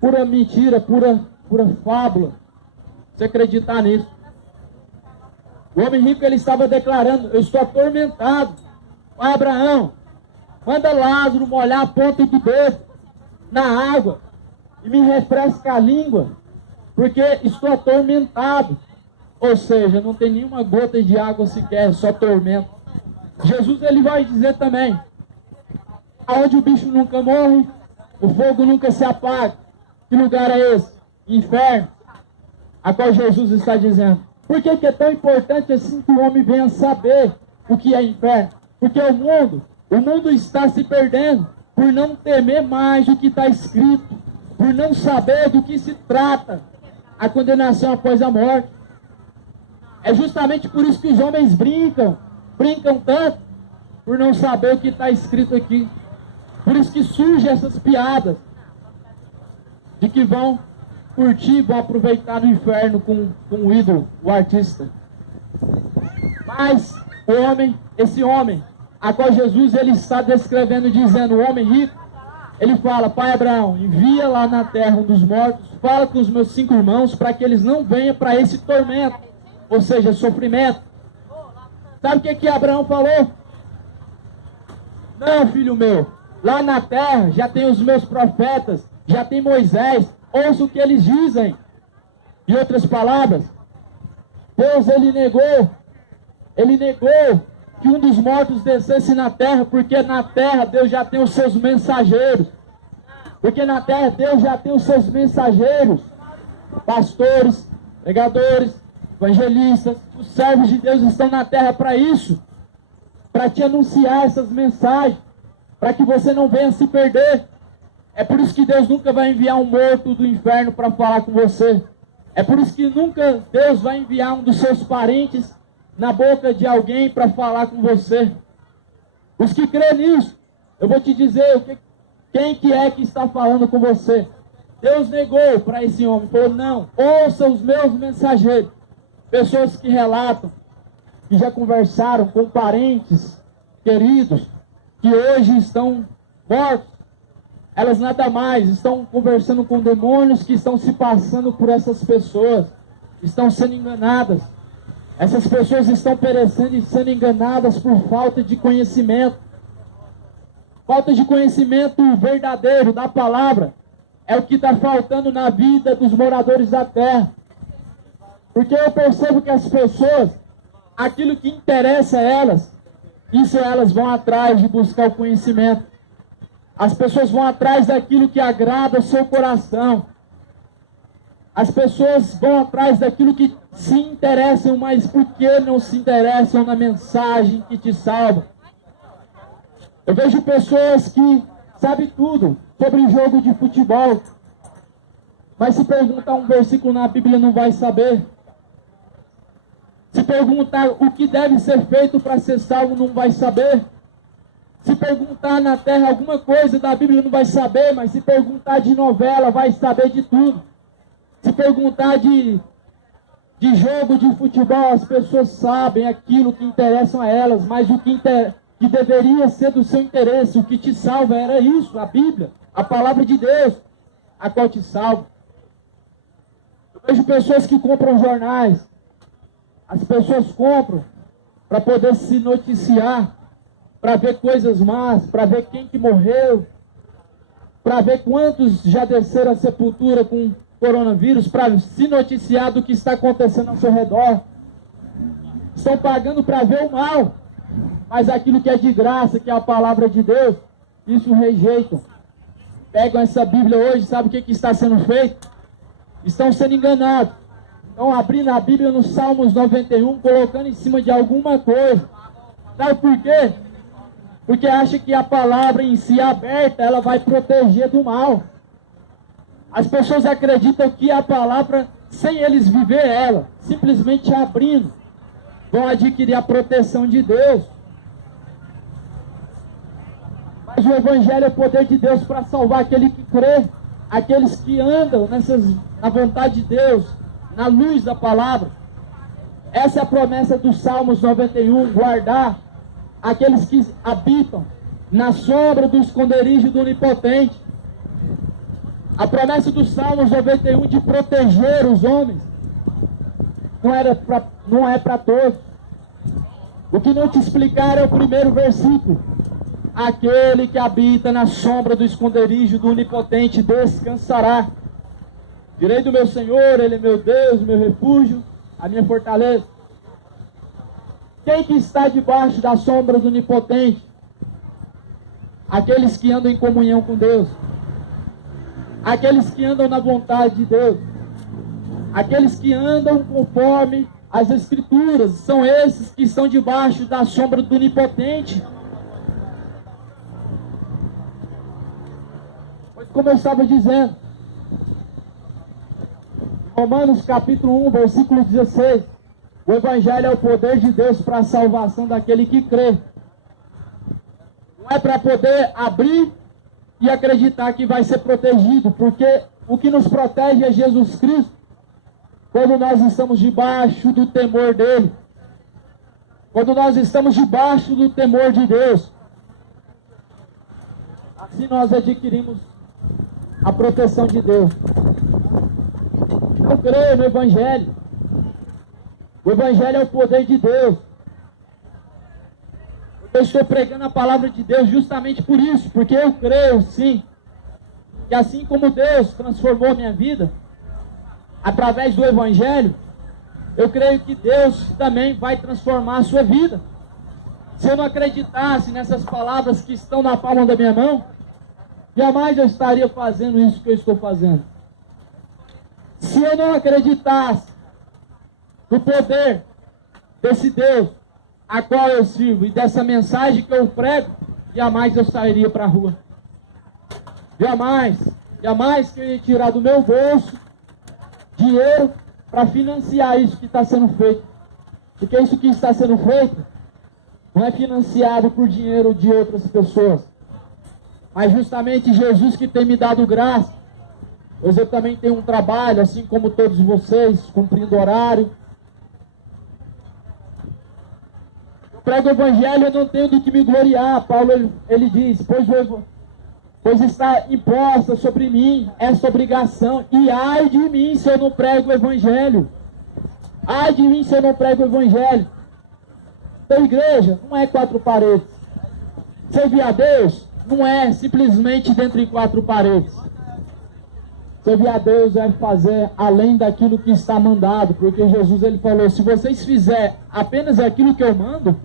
pura mentira, pura fábula. Você acreditar nisso? O homem rico, ele estava declarando: eu estou atormentado. Pai Abraão, manda Lázaro molhar a ponta do dedo na água e me refresca a língua, porque estou atormentado. Ou seja, não tem nenhuma gota de água sequer, só tormento. Jesus, ele vai dizer também: aonde o bicho nunca morre, o fogo nunca se apaga. Que lugar é esse? Inferno. A qual Jesus está dizendo. Por que é tão importante assim que o homem venha saber o que é inferno? Porque o mundo está se perdendo por não temer mais o que está escrito, por não saber do que se trata a condenação após a morte. É justamente por isso que os homens brincam tanto, por não saber o que está escrito aqui. Por isso que surgem essas piadas de que vão curtir, vão aproveitar no inferno com o ídolo, o artista. Mas esse homem, a qual Jesus ele está descrevendo, dizendo, o homem rico, ele fala: Pai Abraão, envia lá na terra um dos mortos, fala com os meus 5 irmãos para que eles não venham para esse tormento, ou seja, sofrimento. Sabe o que Abraão falou? Não, filho meu, lá na terra já tem os meus profetas, já tem Moisés, ouça o que eles dizem. Em outras palavras, Deus ele negou que um dos mortos descesse na terra, porque na terra Deus já tem os seus mensageiros. Porque na terra Deus já tem os seus mensageiros, pastores, pregadores, evangelistas. Os servos de Deus estão na terra para isso, para te anunciar essas mensagens, para que você não venha se perder. É por isso que Deus nunca vai enviar um morto do inferno para falar com você. É por isso que nunca Deus vai enviar um dos seus parentes na boca de alguém para falar com você. Os que crêem nisso, eu vou te dizer quem que é que está falando com você. Deus negou para esse homem, falou: não, ouça os meus mensageiros. Pessoas que relatam, que já conversaram com parentes queridos, que hoje estão mortos. Elas nada mais estão conversando com demônios que estão se passando por essas pessoas, estão sendo enganadas. Essas pessoas estão perecendo e sendo enganadas por falta de conhecimento. Falta de conhecimento verdadeiro da palavra é o que está faltando na vida dos moradores da terra. Porque eu percebo que as pessoas, aquilo que interessa a elas, isso elas vão atrás de buscar o conhecimento. As pessoas vão atrás daquilo que agrada o seu coração. As pessoas vão atrás daquilo que se interessam, mas por que não se interessam na mensagem que te salva? Eu vejo pessoas que sabem tudo sobre jogo de futebol, mas se perguntar um versículo na Bíblia não vai saber. Se perguntar o que deve ser feito para ser salvo não vai saber. Se perguntar na terra alguma coisa da Bíblia não vai saber, mas se perguntar de novela vai saber de tudo. Se perguntar de jogo de futebol, as pessoas sabem aquilo que interessa a elas, mas o que deveria ser do seu interesse, o que te salva era isso, a Bíblia, a palavra de Deus, a qual te salva. Eu vejo pessoas que compram jornais. As pessoas compram para poder se noticiar, para ver coisas más, para ver quem que morreu, para ver quantos já desceram a sepultura com coronavírus, para se noticiar do que está acontecendo ao seu redor. Estão pagando para ver o mal, mas aquilo que é de graça, que é a palavra de Deus, isso rejeitam. Pegam essa Bíblia hoje, sabe o que está sendo feito? Estão sendo enganados. Estão abrindo a Bíblia no Salmos 91, colocando em cima de alguma coisa. Sabe por quê? Porque acha que a palavra em si aberta, ela vai proteger do mal. As pessoas acreditam que a palavra, sem eles viver ela, simplesmente abrindo, vão adquirir a proteção de Deus. Mas o Evangelho é o poder de Deus para salvar aquele que crê, aqueles que andam na vontade de Deus, na luz da palavra. Essa é a promessa dos Salmos 91, guardar aqueles que habitam na sombra do esconderijo do Onipotente. A promessa do Salmos 91 de proteger os homens não é para todos. O que não te explicar é o primeiro versículo. Aquele que habita na sombra do esconderijo do Onipotente descansará. Direi do meu Senhor, Ele é meu Deus, meu refúgio, a minha fortaleza. Quem que está debaixo da sombra do Onipotente? Aqueles que andam em comunhão com Deus. Aqueles que andam na vontade de Deus. Aqueles que andam conforme as Escrituras. São esses que estão debaixo da sombra do Onipotente. Pois como eu estava dizendo, Romanos capítulo 1, versículo 16. O Evangelho é o poder de Deus para a salvação daquele que crê. Não é para poder abrir e acreditar que vai ser protegido, porque o que nos protege é Jesus Cristo, quando nós estamos debaixo do temor dEle, quando nós estamos debaixo do temor de Deus. Assim nós adquirimos a proteção de Deus. Eu creio no Evangelho. O Evangelho é o poder de Deus. Eu estou pregando a palavra de Deus justamente por isso, porque eu creio sim, que assim como Deus transformou minha vida, através do Evangelho, eu creio que Deus também vai transformar a sua vida. Se eu não acreditasse nessas palavras que estão na palma da minha mão, jamais eu estaria fazendo isso que eu estou fazendo. Se eu não acreditasse no poder desse Deus a qual eu sirvo e dessa mensagem que eu prego, jamais eu sairia para a rua. Jamais que eu ia tirar do meu bolso dinheiro para financiar isso que está sendo feito. Porque isso que está sendo feito não é financiado por dinheiro de outras pessoas, mas justamente Jesus que tem me dado graça. Pois eu também tenho um trabalho, assim como todos vocês, cumprindo horário. Eu prego o Evangelho, eu não tenho do que me gloriar. Paulo, ele diz, pois está imposta sobre mim essa obrigação, e ai de mim se eu não prego o Evangelho. Ai de mim se eu não prego o Evangelho. Então, igreja não é quatro paredes. Servir a Deus não é simplesmente dentro de quatro paredes. Servir a Deus é fazer além daquilo que está mandado, porque Jesus ele falou, se vocês fizerem apenas aquilo que eu mando,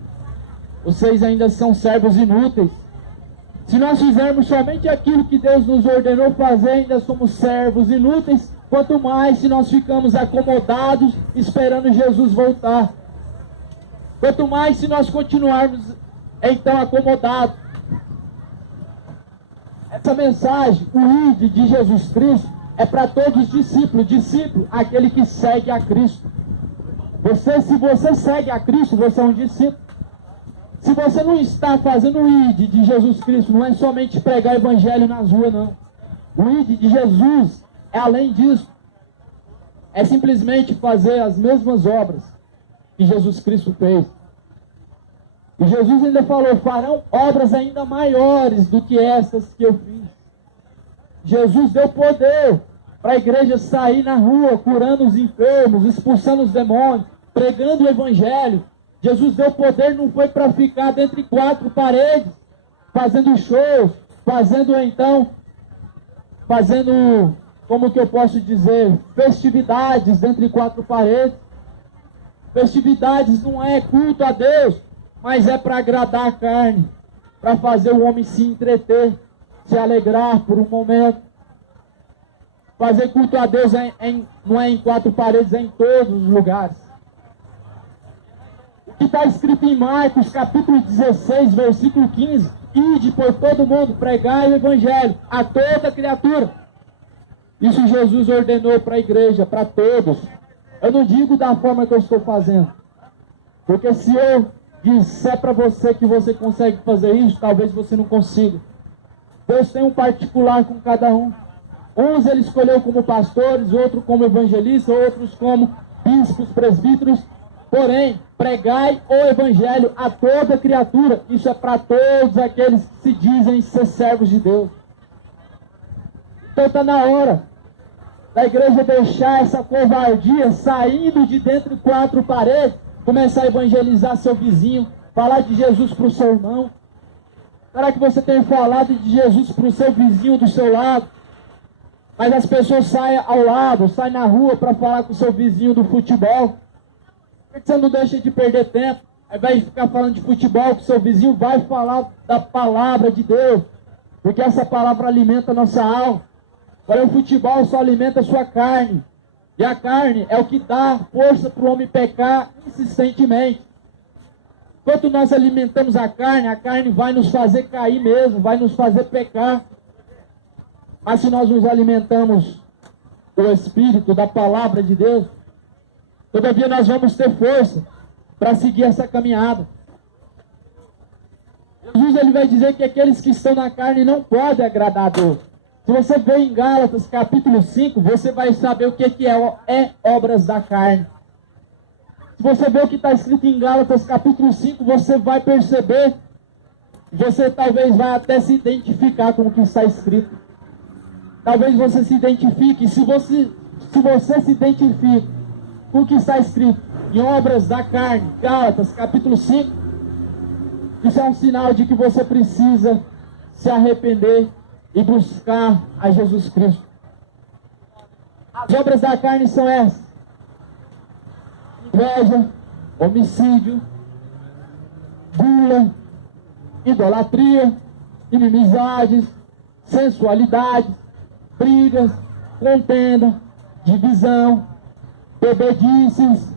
vocês ainda são servos inúteis. Se nós fizermos somente aquilo que Deus nos ordenou fazer, ainda somos servos inúteis, quanto mais se nós ficamos acomodados esperando Jesus voltar. Quanto mais se nós continuarmos então acomodados. Essa mensagem, o ID de Jesus Cristo, é para todos os discípulos. Discípulo, aquele que segue a Cristo. Se você segue a Cristo, você é um discípulo. Se você não está fazendo o ID de Jesus Cristo, não é somente pregar o Evangelho nas ruas, não. O ID de Jesus é além disso. É simplesmente fazer as mesmas obras que Jesus Cristo fez. E Jesus ainda falou, farão obras ainda maiores do que essas que eu fiz. Jesus deu poder para a igreja sair na rua, curando os enfermos, expulsando os demônios, pregando o Evangelho. Jesus deu poder, não foi para ficar dentro de quatro paredes, fazendo shows, como que eu posso dizer, festividades dentro de quatro paredes. Festividades não é culto a Deus, mas é para agradar a carne, para fazer o homem se entreter, se alegrar por um momento. Fazer culto a Deus não é em quatro paredes, é em todos os lugares. O que está escrito em Marcos, capítulo 16, versículo 15. Ide por todo mundo, pregai o Evangelho a toda criatura. Isso Jesus ordenou para a igreja, para todos. Eu não digo da forma que eu estou fazendo. Porque se eu disser para você que você consegue fazer isso, talvez você não consiga. Deus tem um particular com cada um. Uns ele escolheu como pastores, outros como evangelistas, outros como bispos, presbíteros. Porém, pregai o Evangelho a toda criatura. Isso é para todos aqueles que se dizem ser servos de Deus. Então está na hora da igreja deixar essa covardia, saindo de dentro de quatro paredes, começar a evangelizar seu vizinho, falar de Jesus para o seu irmão. Será que você tem falado de Jesus para o seu vizinho do seu lado? Mas as pessoas saem ao lado, saem na rua para falar com o seu vizinho do futebol. Por que você não deixa de perder tempo? Ao invés de ficar falando de futebol com o seu vizinho, vai falar da palavra de Deus. Porque essa palavra alimenta a nossa alma. Porém, o futebol só alimenta a sua carne. E a carne é o que dá força para o homem pecar insistentemente. Enquanto nós alimentamos a carne vai nos fazer cair mesmo, vai nos fazer pecar. Mas se nós nos alimentamos do Espírito, da palavra de Deus, todavia nós vamos ter força para seguir essa caminhada. Jesus ele vai dizer que aqueles que estão na carne não podem agradar a Deus. Se você ver em Gálatas capítulo 5, você vai saber o que é obras da carne. Se você ver o que está escrito em Gálatas capítulo 5, você vai perceber, você talvez vai até se identificar com o que está escrito. Talvez você se identifique, se você se identifica com o que está escrito em obras da carne, Gálatas capítulo 5, isso é um sinal de que você precisa se arrepender e buscar a Jesus Cristo. As obras da carne são essas: inveja, homicídio, gula, idolatria, inimizades, sensualidade, brigas, contenda, divisão, bebedices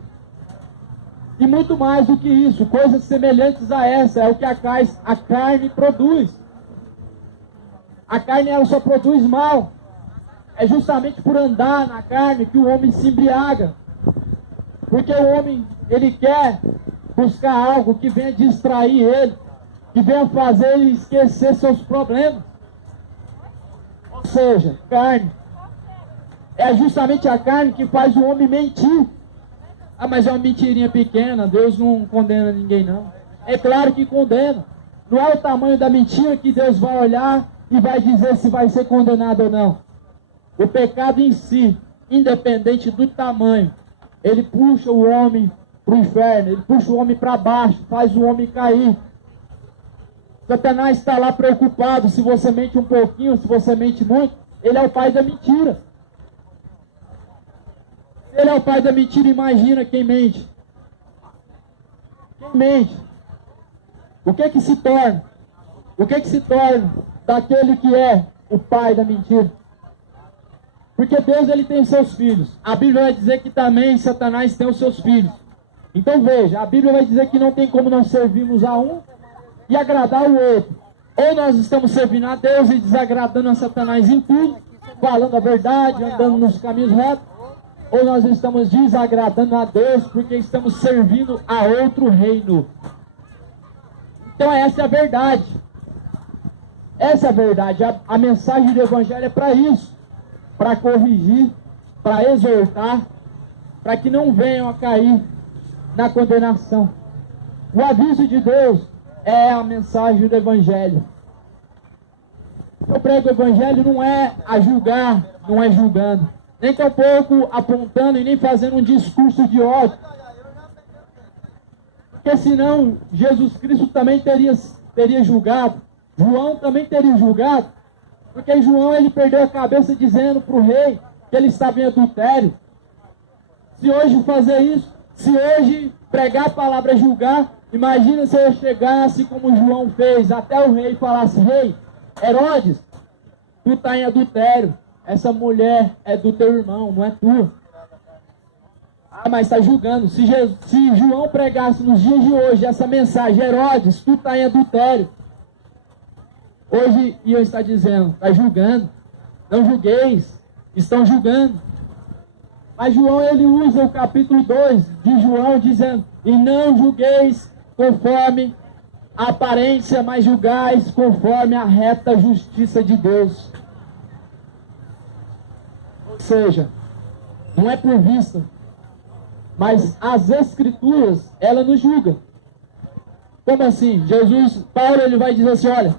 e muito mais do que isso, coisas semelhantes a essa, é o que a carne produz. A carne ela só produz mal. É justamente por andar na carne que o homem se embriaga. Porque o homem, ele quer buscar algo que venha distrair ele, que venha fazer ele esquecer seus problemas. Ou seja, carne. É justamente a carne que faz o homem mentir. Ah, mas é uma mentirinha pequena, Deus não condena ninguém não. É claro que condena. Não é o tamanho da mentira que Deus vai olhar e vai dizer se vai ser condenado ou não. O pecado em si, independente do tamanho, ele puxa o homem para o inferno, ele puxa o homem para baixo, faz o homem cair. Satanás está lá preocupado se você mente um pouquinho, se você mente muito. Ele é o pai da mentira. Se ele é o pai da mentira, imagina quem mente. Quem mente? O que que se torna? O que que se torna daquele que é o pai da mentira? Porque Deus ele tem seus filhos. A Bíblia vai dizer que também Satanás tem os seus filhos. Então veja, a Bíblia vai dizer que não tem como nós servirmos a um e agradar o outro. Ou nós estamos servindo a Deus e desagradando a Satanás em tudo, falando a verdade, andando nos caminhos retos, ou nós estamos desagradando a Deus porque estamos servindo a outro reino. Então essa é a verdade. Essa é a verdade. A mensagem do Evangelho é para isso. Para corrigir, para exortar, para que não venham a cair na condenação. O aviso de Deus é a mensagem do Evangelho. Eu prego o Evangelho não é a julgar, não é julgando, nem tampouco apontando e nem fazendo um discurso de ódio. Porque senão Jesus Cristo também teria julgado, João também teria julgado, porque João ele perdeu a cabeça dizendo para o rei que ele estava em adultério. Se hoje fazer isso, se hoje pregar a palavra julgar, imagina se eu chegasse como João fez, até o rei falasse: rei, Herodes, tu está em adultério, essa mulher é do teu irmão, não é tua. Ah, mas está julgando. Se João pregasse nos dias de hoje essa mensagem: Herodes, tu está em adultério, hoje iam estar dizendo: está julgando, não julgueis, estão julgando. Mas João ele usa o capítulo 2 de João dizendo: e não julgueis conforme a aparência, mas julgais conforme a reta justiça de Deus. Ou seja, não é por vista, mas as Escrituras, ela nos julga. Como assim? Paulo ele vai dizer assim: olha,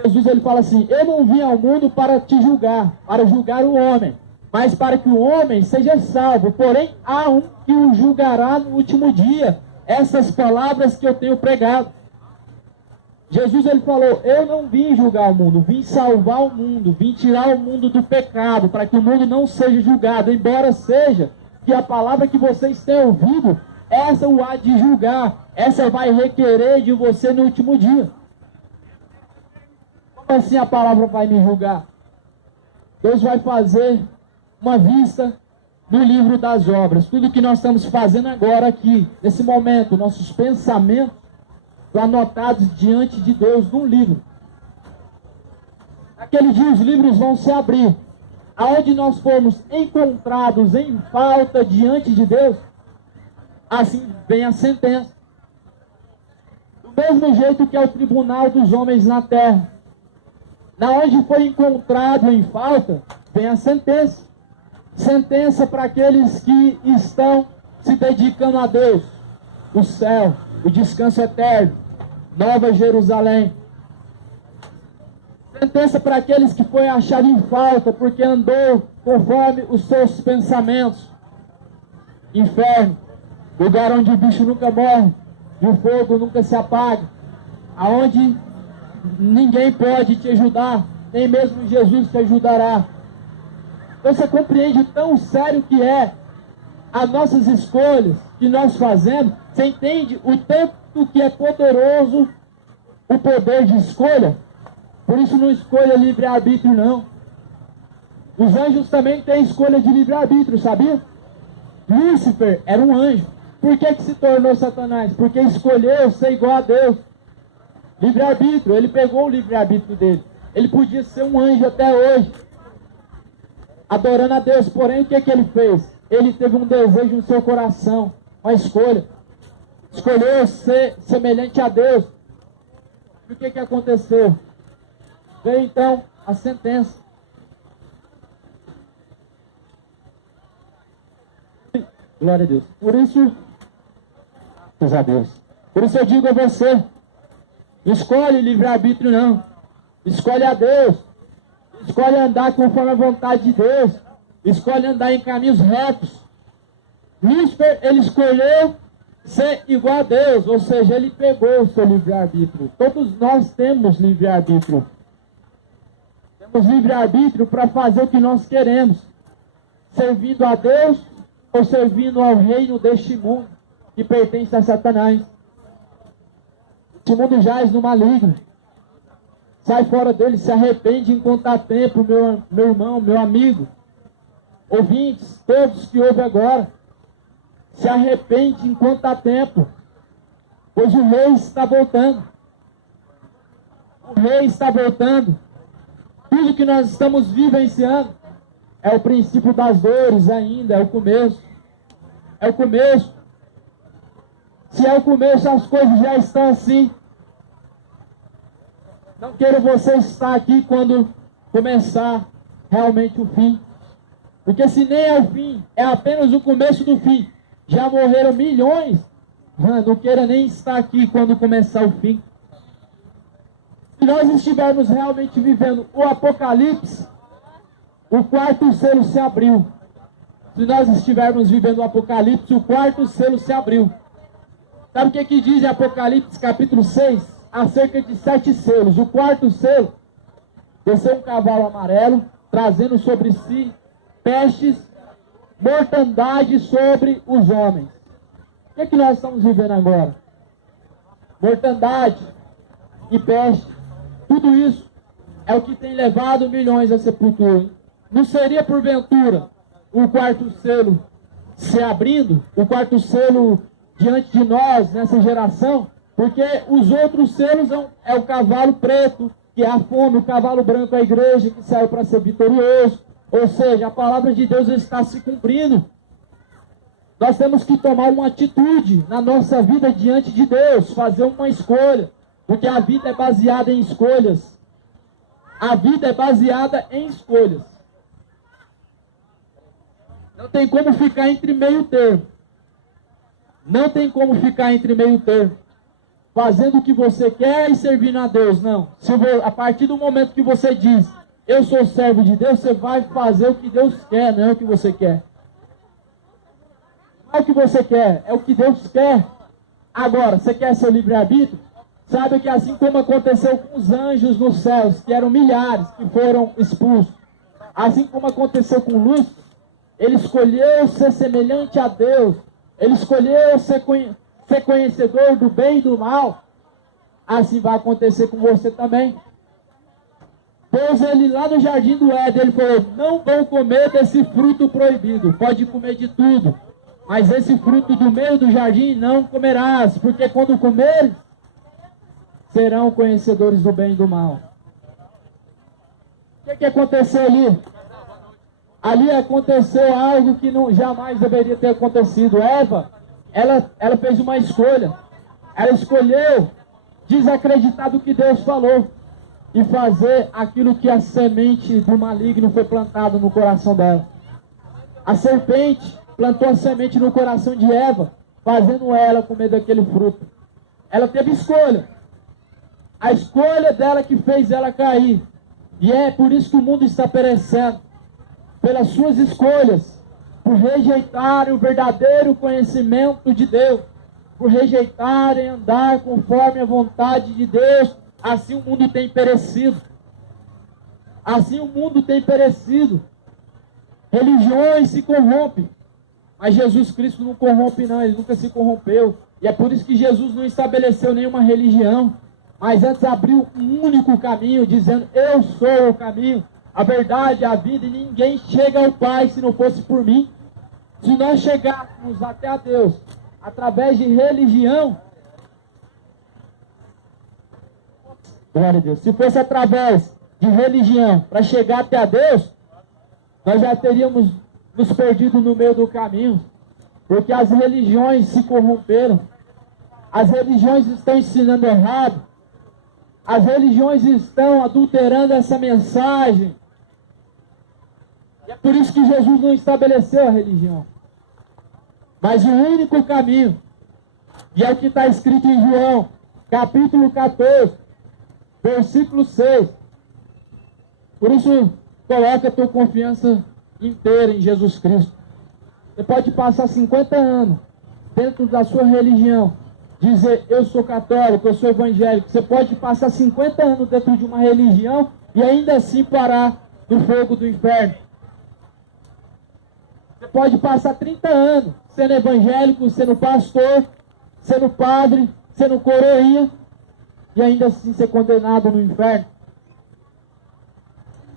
Jesus ele fala assim: eu não vim ao mundo para te julgar, para julgar o homem, mas para que o homem seja salvo. Porém, há um que o julgará no último dia. Essas palavras que eu tenho pregado. Jesus ele falou: eu não vim julgar o mundo, vim salvar o mundo, vim tirar o mundo do pecado, para que o mundo não seja julgado, embora seja que a palavra que vocês têm ouvido, essa o há de julgar, essa vai requerer de você no último dia. Como assim a palavra vai me julgar? Deus vai fazer uma vista no livro das obras. Tudo que nós estamos fazendo agora aqui, nesse momento, nossos pensamentos estão anotados diante de Deus num livro. Naquele dia os livros vão se abrir. Aonde nós formos encontrados em falta diante de Deus, assim vem a sentença. Do mesmo jeito que é o tribunal dos homens na terra. Na onde foi encontrado em falta, vem a sentença. Sentença para aqueles que estão se dedicando a Deus. O céu, o descanso eterno, Nova Jerusalém. Sentença para aqueles que foi achado em falta, porque andou conforme os seus pensamentos. Inferno, lugar onde o bicho nunca morre, e o fogo nunca se apaga, aonde ninguém pode te ajudar, nem mesmo Jesus te ajudará. Então você compreende o tão sério que é as nossas escolhas que nós fazemos? Você entende o tanto que é poderoso o poder de escolha? Por isso não escolha livre-arbítrio, não. Os anjos também têm escolha de livre-arbítrio, sabia? Lúcifer era um anjo. Por que se tornou Satanás? Porque escolheu ser igual a Deus. Livre-arbítrio, ele pegou o livre-arbítrio dele. Ele podia ser um anjo até hoje, adorando a Deus. Porém, o que ele fez? Ele teve um desejo no seu coração, uma escolha. Escolheu ser semelhante a Deus. E o que aconteceu? Veio então a sentença. Glória a Deus. Por isso, graças a Deus. Por isso eu digo a você: não escolhe livre-arbítrio, não. Escolhe a Deus. Escolhe andar conforme a vontade de Deus. Escolhe andar em caminhos retos. Lúcifer, ele escolheu ser igual a Deus, ou seja, ele pegou o seu livre-arbítrio. Todos nós temos livre-arbítrio. Temos livre-arbítrio para fazer o que nós queremos, servindo a Deus ou servindo ao reino deste mundo que pertence a Satanás. Este mundo jaz no maligno. Sai fora dele, se arrepende enquanto há tempo, meu irmão, meu amigo. Ouvintes, todos que ouvem agora, se arrepende enquanto há tempo, pois o rei está voltando. O rei está voltando. Tudo que nós estamos vivenciando é o princípio das dores ainda, é o começo. É o começo. Se é o começo, as coisas já estão assim. Não quero você estar aqui quando começar realmente o fim. Porque se nem é o fim, é apenas o começo do fim. Já morreram milhões. Não queira nem estar aqui quando começar o fim. Se nós estivermos realmente vivendo o Apocalipse, o quarto selo se abriu. Se nós estivermos vivendo o Apocalipse, o quarto selo se abriu. Sabe o que diz em Apocalipse capítulo 6? Acerca de 7 selos. O quarto selo, desceu um cavalo amarelo, trazendo sobre si pestes, mortandade sobre os homens. O que nós estamos vivendo agora? Mortandade e peste. Tudo isso é o que tem levado milhões à sepultura. Não seria porventura o quarto selo se abrindo, o quarto selo diante de nós nessa geração? Porque os outros selos é o cavalo preto, que é a fome, o cavalo branco é a igreja que saiu para ser vitorioso. Ou seja, a palavra de Deus está se cumprindo. Nós temos que tomar uma atitude na nossa vida diante de Deus, fazer uma escolha, porque a vida é baseada em escolhas. A vida é baseada em escolhas. Não tem como ficar entre meio termo. Não tem como ficar entre meio termo. fazendo o que você quer e servindo a Deus. Não. A partir do momento que você diz, eu sou servo de Deus, você vai fazer o que Deus quer, não é o que você quer. Não é o que você quer, é o que Deus quer. Agora, você quer seu livre-arbítrio? Sabe que assim como aconteceu com os anjos nos céus, que eram milhares, que foram expulsos, assim como aconteceu com Lúcifer, ele escolheu ser semelhante a Deus, ele escolheu ser conhecedor do bem e do mal. Assim vai acontecer com você também. Deus, ele lá no jardim do Éden, ele falou, não vão comer desse fruto proibido, pode comer de tudo, mas esse fruto do meio do jardim não comerás, porque quando comeres, serão conhecedores do bem e do mal. O que aconteceu ali? Ali aconteceu algo que jamais deveria ter acontecido. Eva, ela fez uma escolha. Ela escolheu desacreditar do que Deus falou e fazer aquilo que a semente do maligno foi plantada no coração dela. A serpente plantou a semente no coração de Eva, fazendo ela comer daquele fruto. Ela teve escolha. A escolha dela que fez ela cair. E é por isso que o mundo está perecendo. Pelas suas escolhas. Por rejeitarem o verdadeiro conhecimento de Deus. Por rejeitarem andar conforme a vontade de Deus. Assim o mundo tem perecido. Assim o mundo tem perecido. Religiões se corrompem. Mas Jesus Cristo não corrompe não. Ele nunca se corrompeu. E é por isso que Jesus não estabeleceu nenhuma religião. Mas antes abriu um único caminho, dizendo, eu sou o caminho, a verdade, a vida, e ninguém chega ao Pai se não fosse por mim. Se nós chegássemos até a Deus através de religião, glória a Deus, se fosse através de religião para chegar até a Deus, nós já teríamos nos perdido no meio do caminho, porque as religiões se corromperam, as religiões estão ensinando errado, as religiões estão adulterando essa mensagem. E é por isso que Jesus não estabeleceu a religião. Mas o único caminho, e é o que está escrito em João, capítulo 14, versículo 6. Por isso, coloca a tua confiança inteira em Jesus Cristo. Você pode passar 50 anos dentro da sua religião, dizer, eu sou católico, eu sou evangélico. Você pode passar 50 anos dentro de uma religião e ainda assim parar no fogo do inferno. Você pode passar 30 anos sendo evangélico, sendo pastor, sendo padre, sendo coroinha e ainda assim ser condenado no inferno.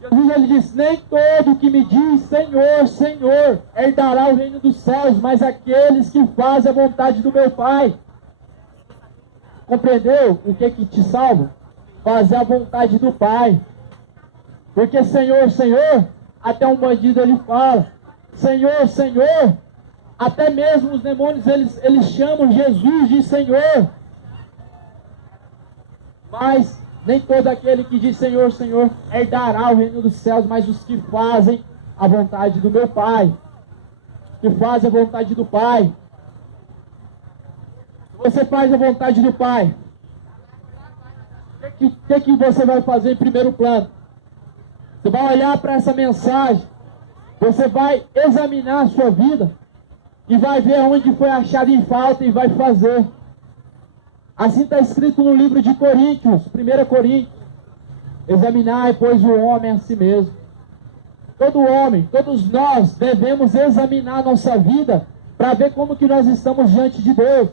Jesus, ele disse, nem todo que me diz Senhor, Senhor, herdará o reino dos céus, mas aqueles que fazem a vontade do meu Pai. Compreendeu o que te salva? Fazer a vontade do Pai. Porque Senhor, Senhor, até um bandido ele fala, Senhor, Senhor, até mesmo os demônios eles chamam Jesus de Senhor. Mas nem todo aquele que diz Senhor, Senhor, herdará o reino dos céus, mas os que fazem a vontade do meu Pai. Que fazem a vontade do Pai. Você faz a vontade do Pai. O que você vai fazer em primeiro plano? Você vai olhar para essa mensagem. Você vai examinar a sua vida. E vai ver onde foi achado em falta e vai fazer. Assim está escrito no livro de Coríntios, 1 Coríntios. Examinai, pois, o homem a si mesmo. Todo homem, todos nós devemos examinar a nossa vida para ver como que nós estamos diante de Deus.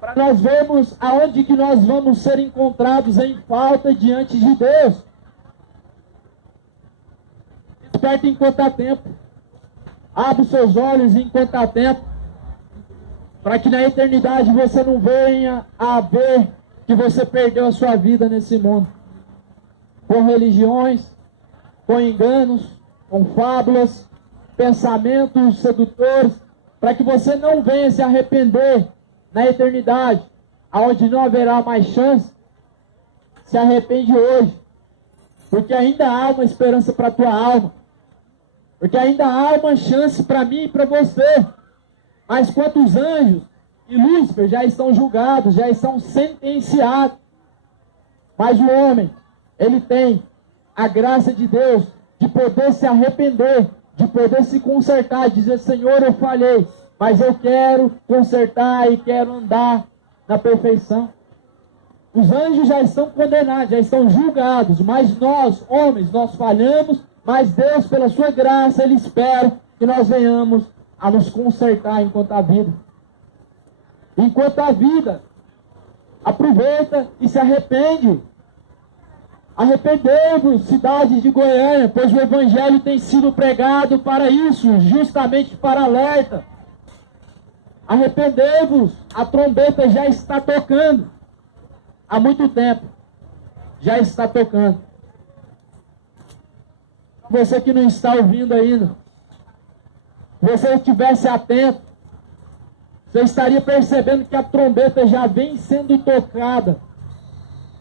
Para nós vermos aonde que nós vamos ser encontrados em falta diante de Deus. Desperte enquanto há tempo. Abre os seus olhos enquanto há tempo. Para que na eternidade você não venha a ver que você perdeu a sua vida nesse mundo. Com religiões, com enganos, com fábulas, pensamentos sedutores. Para que você não venha se arrepender na eternidade, aonde não haverá mais chance. Se arrepende hoje, porque ainda há uma esperança para a tua alma, porque ainda há uma chance para mim e para você. Mas quantos anjos e Lúcifer já estão julgados, já estão sentenciados. Mas o homem, ele tem a graça de Deus de poder se arrepender, de poder se consertar, dizer: Senhor, eu falhei, mas eu quero consertar e quero andar na perfeição. Os anjos já estão condenados, já estão julgados, mas nós, homens, nós falhamos, mas Deus, pela sua graça, Ele espera que nós venhamos a nos consertar enquanto a vida. Enquanto a vida, aproveita e se arrepende. Arrependei-vos, cidades de Goiânia, pois o Evangelho tem sido pregado para isso, justamente para alerta. Arrependei-vos, a trombeta já está tocando. Há muito tempo, já está tocando. Você que não está ouvindo ainda, se você estivesse atento, você estaria percebendo que a trombeta já vem sendo tocada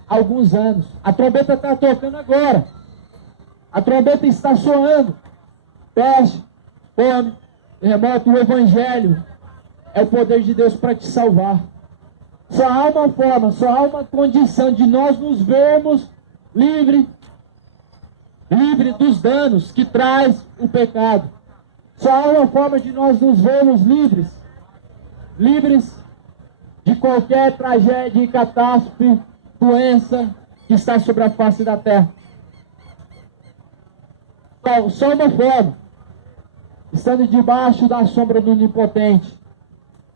há alguns anos. A trombeta está tocando agora. A trombeta está soando. Peste, fome, terremoto, o Evangelho é o poder de Deus para te salvar. Só há uma forma, só há uma condição de nós nos vermos livre dos danos que traz o pecado. Só há uma forma de nós nos vermos livres de qualquer tragédia, catástrofe, doença que está sobre a face da terra. Só uma forma, estando debaixo da sombra do Onipotente,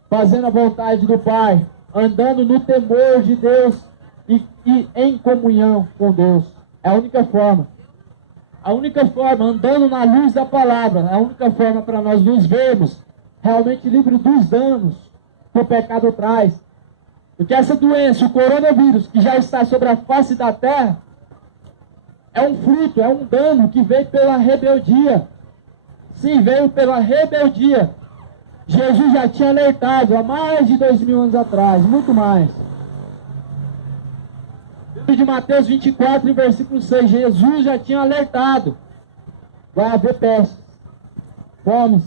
fazendo a vontade do Pai, andando no temor de Deus e em comunhão com Deus. É a única forma. A única forma, andando na luz da palavra, é a única forma para nós nos vermos realmente livres dos danos que o pecado traz. Porque essa doença, o coronavírus, que já está sobre a face da terra, é um fruto, é um dano que veio pela rebeldia. Sim, veio pela rebeldia. Jesus já tinha alertado há mais de 2000 anos atrás, muito mais. Livro de Mateus 24, versículo 6, Jesus já tinha alertado: vai haver pestes, fomes,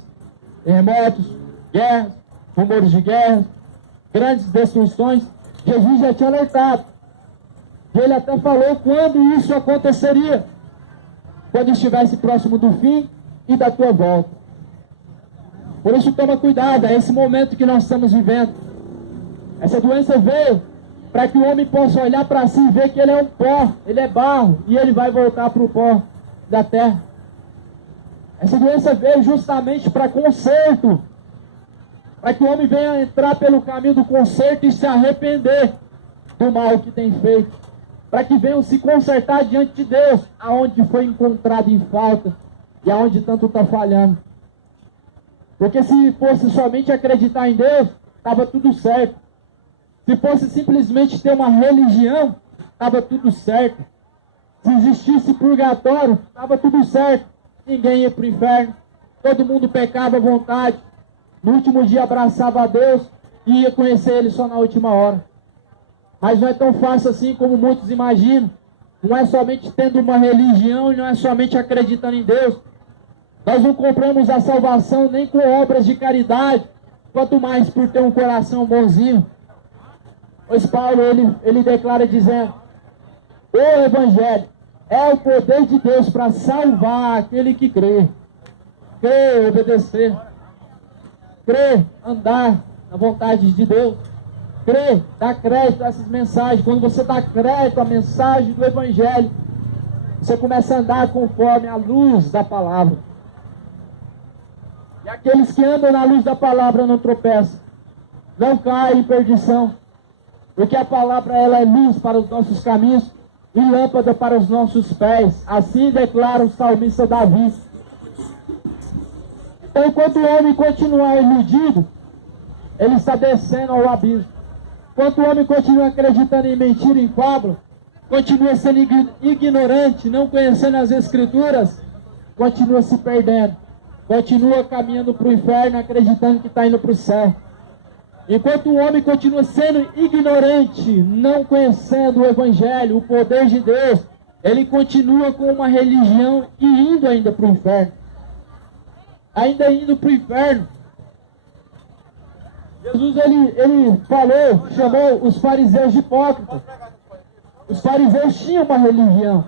terremotos, guerras, rumores de guerra, grandes destruições. Jesus já tinha alertado. Ele até falou quando isso aconteceria: quando estivesse próximo do fim e da tua volta. Por isso toma cuidado, é esse momento que nós estamos vivendo. Essa doença veio para que o homem possa olhar para si e ver que ele é um pó, ele é barro, e ele vai voltar para o pó da terra. Essa doença veio justamente para conserto, para que o homem venha entrar pelo caminho do conserto e se arrepender do mal que tem feito, para que venham se consertar diante de Deus, aonde foi encontrado em falta e aonde tanto está falhando. Porque se fosse somente acreditar em Deus, estava tudo certo. Se fosse simplesmente ter uma religião, estava tudo certo. Se existisse purgatório, estava tudo certo. Ninguém ia para o inferno, todo mundo pecava à vontade. No último dia abraçava a Deus e ia conhecer Ele só na última hora. Mas não é tão fácil assim como muitos imaginam. Não é somente tendo uma religião e não é somente acreditando em Deus. Nós não compramos a salvação nem com obras de caridade, quanto mais por ter um coração bonzinho. Pois Paulo, ele declara dizendo: o Evangelho é o poder de Deus para salvar aquele que crê. Crê, obedecer. Crê, andar na vontade de Deus. Crê, dar crédito a essas mensagens. Quando você dá crédito à mensagem do Evangelho, você começa a andar conforme a luz da palavra. E aqueles que andam na luz da palavra não tropeçam, não caem em perdição. Porque a palavra, ela é luz para os nossos caminhos e lâmpada para os nossos pés. Assim declara o salmista Davi. Então, enquanto o homem continuar iludido, ele está descendo ao abismo. Enquanto o homem continua acreditando em mentira, em fábula, continua sendo ignorante, não conhecendo as Escrituras, continua se perdendo. Continua caminhando para o inferno, acreditando que está indo para o céu. Enquanto o homem continua sendo ignorante, não conhecendo o Evangelho, o poder de Deus, ele continua com uma religião e indo ainda para o inferno. Ainda indo para o inferno. Jesus, ele falou, chamou os fariseus de hipócritas. Os fariseus tinham uma religião.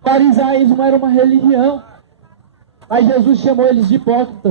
O farisaísmo era uma religião. Mas Jesus chamou eles de hipócritas.